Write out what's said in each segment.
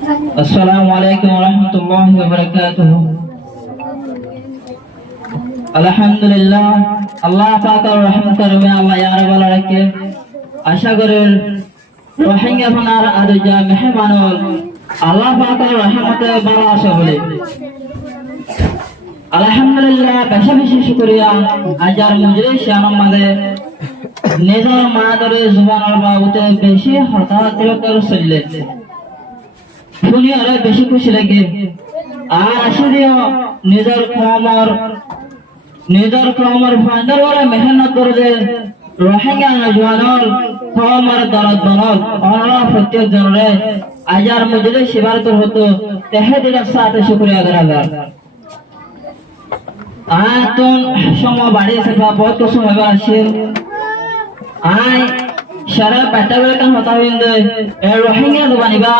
আসসালামু আলাইকুম ওয়া রাহমাতুল্লাহি ওয়া বারাকাতুহু। আলহামদুলিল্লাহ, আল্লাহ পাকের রহমত করবে আল্লাহ ইয়ার ভালো রাখে। আশা করি রোহিঙ্গা ফানার আদজা মেহমানুল আল্লাহ পাকের রহমতে ভালো আছে বলে আলহামদুলিল্লাহ বেশি বেশি শুকরিয়া। আজার মজলিস আমাদের নিজের মাদরে জুবানের বাবুতে বেশি হতাহতের চললে শুনি আরো বেশি খুশি লাগে। আর আসলেও নিজের কমর ফান্ডার বলে মেহনত করে যে রোহিঙ্গা নজওয়ানর কমর দরদ দরদ অনরা প্রত্যেক জনরে আজার মজলিস শিবারত হতো তেহে দিলের সাথে শুকরিয়া করা। আতুন সময় বাড়িয়েছে বা বহুত সময় আসছে আয় সারা পাটাবেল কাম হতা হইন্দে রোহিঙ্গা দবানিবা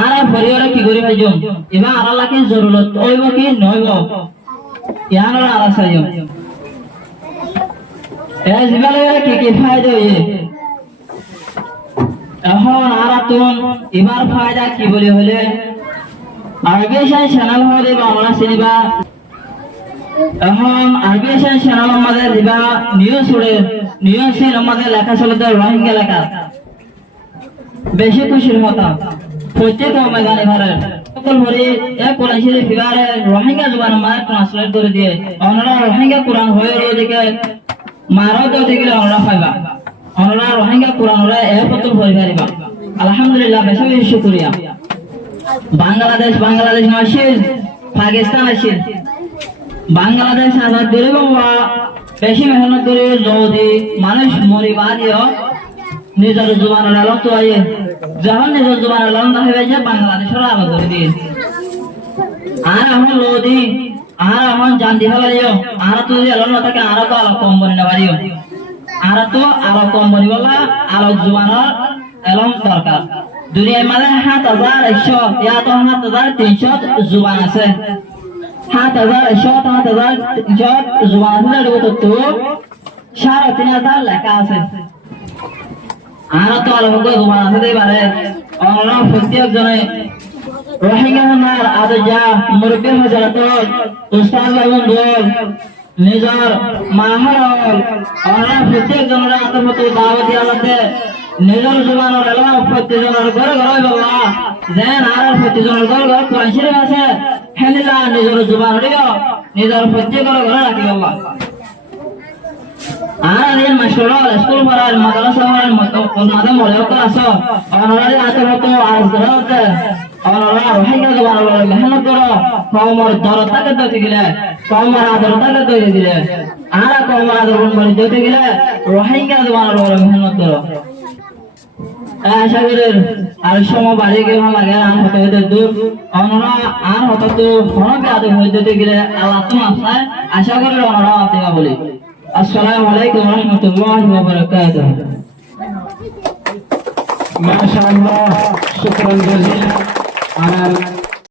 আর পরিবার কি করি ভাইজম এবা আরালা কি জরুরত ওইব কি নইব ইয়ানর আরাসাইম জিবালে কি ফায়দা হইয়ে এখন আরাতুন এবার ফায়দা কি বলি হলে আরবি চ্যানেল হলে বাংলা সিনেমা এখন আরবি চ্যানেল আমাদের দিবা নিউজ আমাদের লেখা চলতে রোহিঙ্গা লেখা বেশি খুশির কথা প্রত্যেক মেগানি ভারে সকল ভরি এক কোরআন শরীফ বিবারে রোহিঙ্গা জবান মানে ট্রান্সলেট করে দিয়ে আমরা রোহিঙ্গা কোরআন হয়ে এদিকে মারো তো দেখলে আমরা পাইবা আমরা রোহিঙ্গা কোরআন হলে এক পত্র ভরি পারিবা। আলহামদুলিল্লাহ বেশি বেশি শুকরিয়া। বাংলাদেশ নয় পাকিস্তান আছে বাংলাদেশ আজাদ করে বাবা বেশি মেহনত করে যদি মানুষ মরিবা দিও নিজের জুবানের আলম তো আয়ে যখন নিজের জুবানের আলম হয়ে যায় বাংলাদেশের আলাদা করে দিয়ে আর এখন লোদি আর এখন জানতে ফেলাইও আর তো যদি আলম না থাকে আর তো আলো কম বনি না পারিও আর তো আলো কম বনি বলা আলো জুবানের আলম দরকার। দুনিয়ার মানে ৭,১০০ ইয়া তো ৭,৩০০ জুবান আছে ৭,১০০ জুবান আছে তো ৩,৫০০ লেখা আছে আর তো আলো জুবান আছে এবারে আমরা প্রত্যেক জনে রোহিঙ্গা নার আদজা মুরব্বী হযরত উস্তাদ ভাইবোন দল নিজর মাহরল আমরা প্রত্যেক জনের আত্মমত দাওয়াতি আলাতে নিজর জবানের এলাম প্রত্যেক জনের ঘরে ঘরে বললা যেন আর প্রত্যেক জনের ঘরে ঘরে কোরআন শরীফ আছে হেলিলা নিজর জবান দিও নিজর প্রত্যেক ঘরে ঘরে রাখি বললা। আর এই মাশাআল্লাহ স্কুল পড়ার মাদ্রাসা পড়ার মাদা মলেও তো আছে অনরারে আতরত আজরত অনরা রোহিঙ্গা জবানের মেহনত করো কওমর দরতাকে দিতে গেলে কওমর আদরতাকে দিতে গেলে আর কওমর আদর বলি দিতে গেলে রোহিঙ্গা জবানের মেহনত করো। আশা করি আর সময় বাড়িয়ে গেলে লাগে আর হতে দূর অনরা আর হতে তো হনকে আদর দিতে গেলে আল্লাহ তো আসায় আশা করি অনরা আতিবা বলি। আসসালামু আলাইকুম ওয়া রাহমাতুল্লাহি ওয়া বারাকাতুহু। মাশাআল্লাহ, শুকরান জাযীলা।